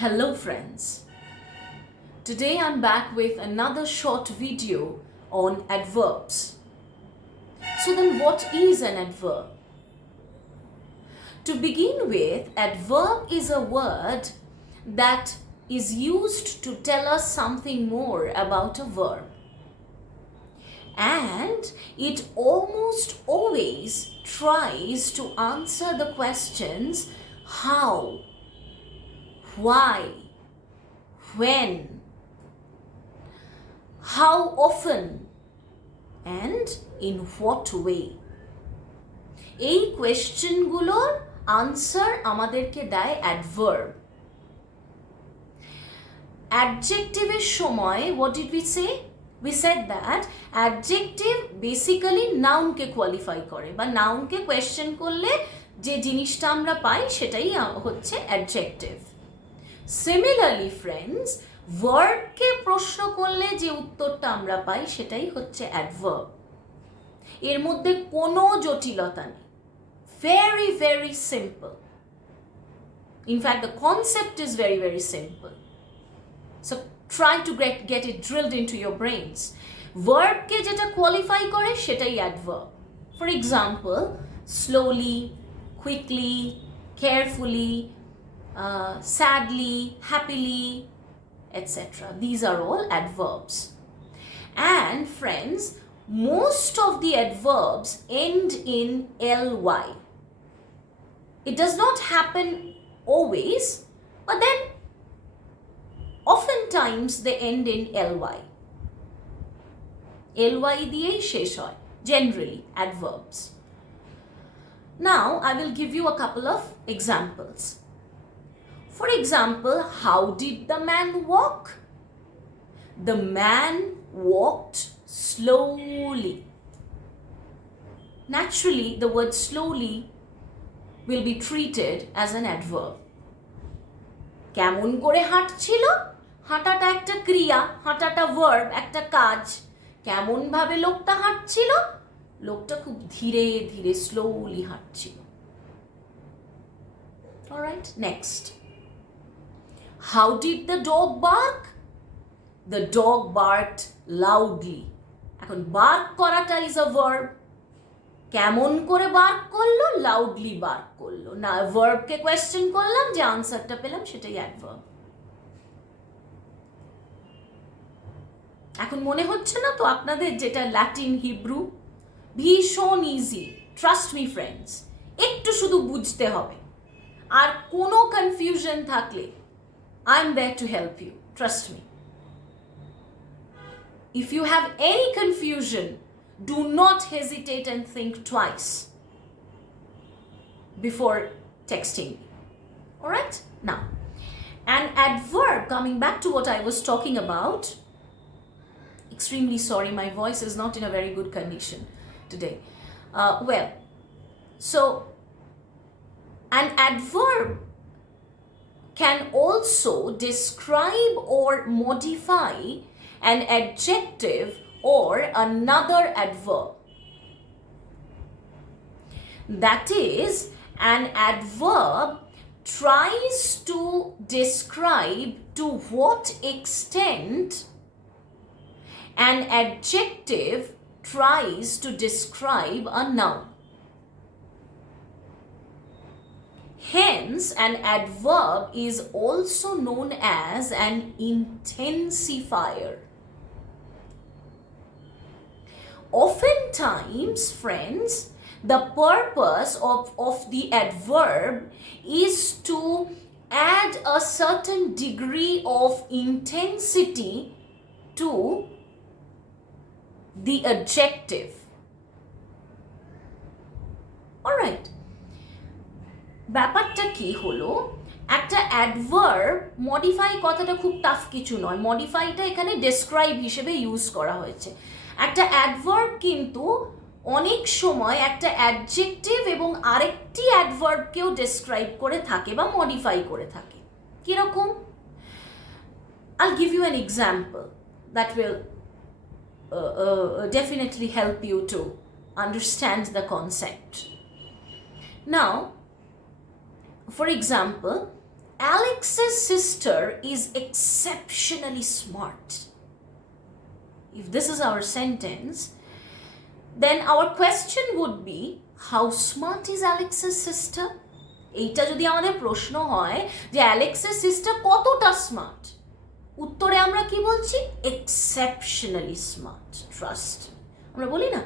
Hello friends, today I'm back with another short video on adverbs. So then what is an adverb? To begin with, adverb is a word that is used to tell us something more about a verb. And it almost always tries to answer the questions how, why, when, how often, and in what way. এই কোয়েশ্চেনগুলোর আনসার আমাদেরকে দেয় অ্যাডভার্ব। অ্যাডজেক্টিভের সময় what did we say? We said that adjective basically নাউনকে qualify করে বা নাউনকে কোয়েশ্চেন করলে যে জিনিসটা আমরা পাই সেটাই হচ্ছে অ্যাডজেক্টিভ। সিমিলারলি ফ্রেন্ডস, ভার্বকে প্রশ্ন করলে যে উত্তরটা আমরা পাই সেটাই হচ্ছে অ্যাডভার্ব। এর মধ্যে কোনো জটিলতা নেই, very very simple. In fact, the concept is very very simple. So try to get it drilled into your brains. ভার্বকে যেটা কোয়ালিফাই করে সেটাই adverb. For example, slowly, quickly, carefully, sadly, happily, etc. These are all adverbs. And friends, most of the adverbs end in ly. It does not happen always, but then oftentimes they end in ly. ly দিয়েই শেষ হয়, generally adverbs. Now I will give you a couple of examples. For example, how did the man walk? The man walked slowly. Naturally, the word slowly will be treated as an adverb. কেমন করে হাঁটছিল? হাঁটাটা একটা ক্রিয়া, হাঁটাটা ভার্ব, একটা কাজ। কেমন ভাবে লোকটা হাঁটছিল? লোকটা খুব ধীরে ধীরে স্লোলি হাঁটছিল। Alright, next. How did the dog bark? The dog barked loudly. এখন bark করাটা is a verb. কেমন করে bark করলো? Loudly bark করলো। না, ভার্বকে কোয়েশ্চেন করলাম, যে আনসারটা পেলাম সেটাই অ্যাডভার্ব। এখন মনে হচ্ছে না তো আপনাদের যেটা ল্যাটিন হিব্রু? ভীষণ ইজি, ট্রাস্ট মি ফ্রেন্ডস। একটু শুধু বুঝতে হবে, আর কোনো কনফিউশন থাকলে I am there to help you, trust me. If you have any confusion, do not hesitate and think twice before texting me. Alright? Now, an adverb, coming back to what I was talking about, extremely sorry, my voice is not in a very good condition today. So an adverb can also describe or modify an adjective or another adverb. That is, an adverb tries to describe to what extent an adjective tries to describe a noun. Hence, an adverb is also known as an intensifier. Oftentimes, friends, the purpose of the adverb is to add a certain degree of intensity to the adjective. All right. ব্যাপারটা কি হলো, একটা adverb modify কথাটা খুব টাফ কিছু নয়, মডিফাইটা এখানে ডেসক্রাইব হিসেবে ইউজ করা হয়েছে। একটা অ্যাডভার্ব কিন্তু অনেক সময় একটা অ্যাডজেক্টিভ এবং আরেকটি অ্যাডভার্বকেও ডেসক্রাইব করে থাকে বা মডিফাই করে থাকে। কিরকম? I'll give you an example that will definitely help you to understand the concept. Now, for example, Alex's sister is exceptionally smart. If this is our sentence, then our question would be, how smart is Alex's sister? এইটা যদি আমাদের প্রশ্ন হয় যে অ্যালেক্সের সিস্টার কতটা স্মার্ট, উত্তরে আমরা কি বলছি? Exceptionally smart. ট্রাস্ট, আমরা বলি না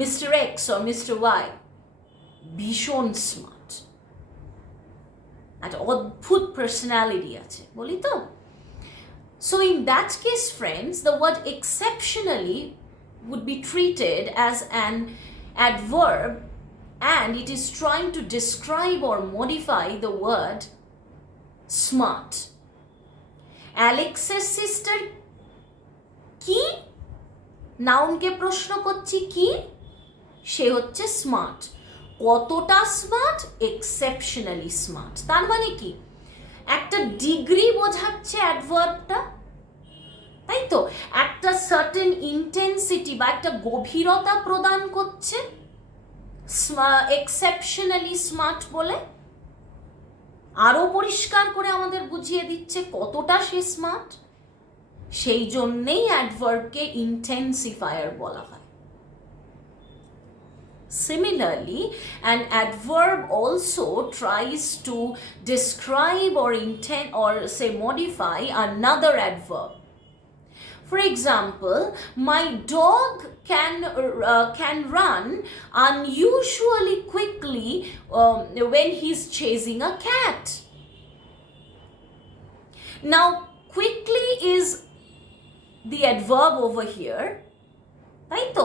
mister X or mister Y ভীষণ স্মার্ট, একটা অদ্ভুত পার্সোনালিটি আছে, বলি তো। So in that case, friends, the word exceptionally would be treated as an adverb, and it is trying to describe or modify the word smart. Alex's sister কি? নাউনকে প্রশ্ন করছি কি? সে হচ্ছে স্মার্ট। কতটা স্মার্ট? Exceptionally smart. তার মানে কি? একটা ডিগ্রি বোঝাচ্ছে অ্যাডভার্বটা, তাই তো? একটা সার্টেন ইন্টেন্সিটি বা একটা গভীরতা প্রদান করছে এক্সেপশনালি স্মার্ট বলে, আরো পরিষ্কার করে আমাদের বুঝিয়ে দিচ্ছে কতটা সে স্মার্ট। সেই জন্যেই অ্যাডভার্বকে ইন্টেন্সিফায়ার বলা হয়। Similarly, an adverb also tries to describe or say modify another adverb. For example, my dog can run unusually quickly when he's chasing a cat. Now, quickly is the adverb over here, তাই তো?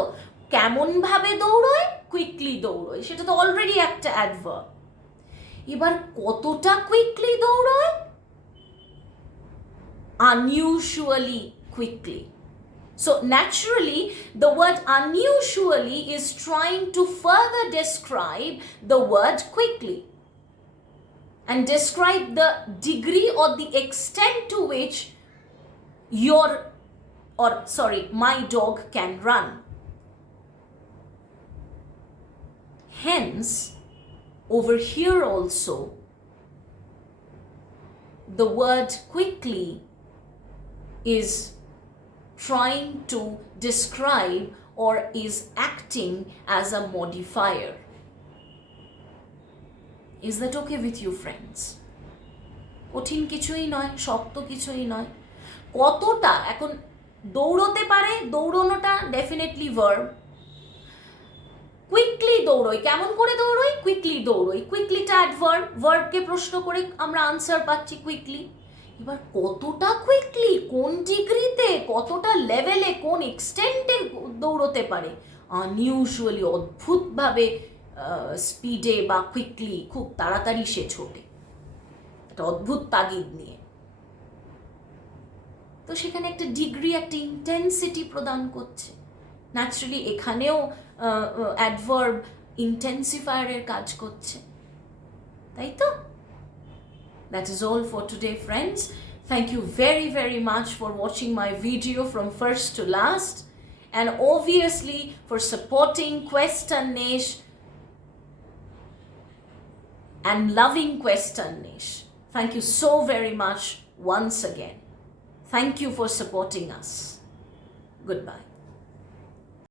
কেমন ভাবে দৌড়য়? কুইকলি দৌড়য়, সেটা তো অলরেডি একটা অ্যাডভার্ব। এবার কতটা কুইকলি দৌড়য়? unusually quickly. So naturally, the word unusually is trying to further describe the word quickly and describe the degree or the extent to which my dog can run. Hence, over here also, the word quickly is trying to describe or is acting as a modifier. Is that okay with you, friends? কঠিন কিছুই নয়, শক্ত কিছুই নয়। কতটা, এখন দৌড়তে পারে, দৌড়নোটা ডেফিনেটলি ভার্ব। কুইকলি দৌড়ই, কেমন করে দৌড়ই? কুইকলি দৌড়ই, কুইকলিটা অ্যাডভার্ব, ভার্বকে প্রশ্ন করে আমরা আনসার পাচ্ছি কুইকলি। এবার কতটা কুইকলি, কোন ডিগ্রিতে, কতটা লেভেলে, কোন এক্সটেন্টে দৌড়তে পারে? আনইউজুয়ালি, অদ্ভুতভাবে স্পিডে বা কুইকলি, খুব তাড়াতাড়ি সে ছোটে, একটা অদ্ভুত তাগিদ নিয়ে। তো সেখানে একটা ডিগ্রি, একটা ইন্টেন্সিটি প্রদান করছে। ন্যাচারালি এখানেও অ্যাডভার্ব ইন্টেন্সিফায়ারের কাজ করছে, তাই তো? That is all for today, friends. Thank you very, very much for watching my video from first to last, and obviously for supporting Quest Unleash and loving Quest Unleash. Thank you so very much once again. Thank you for supporting us. Goodbye.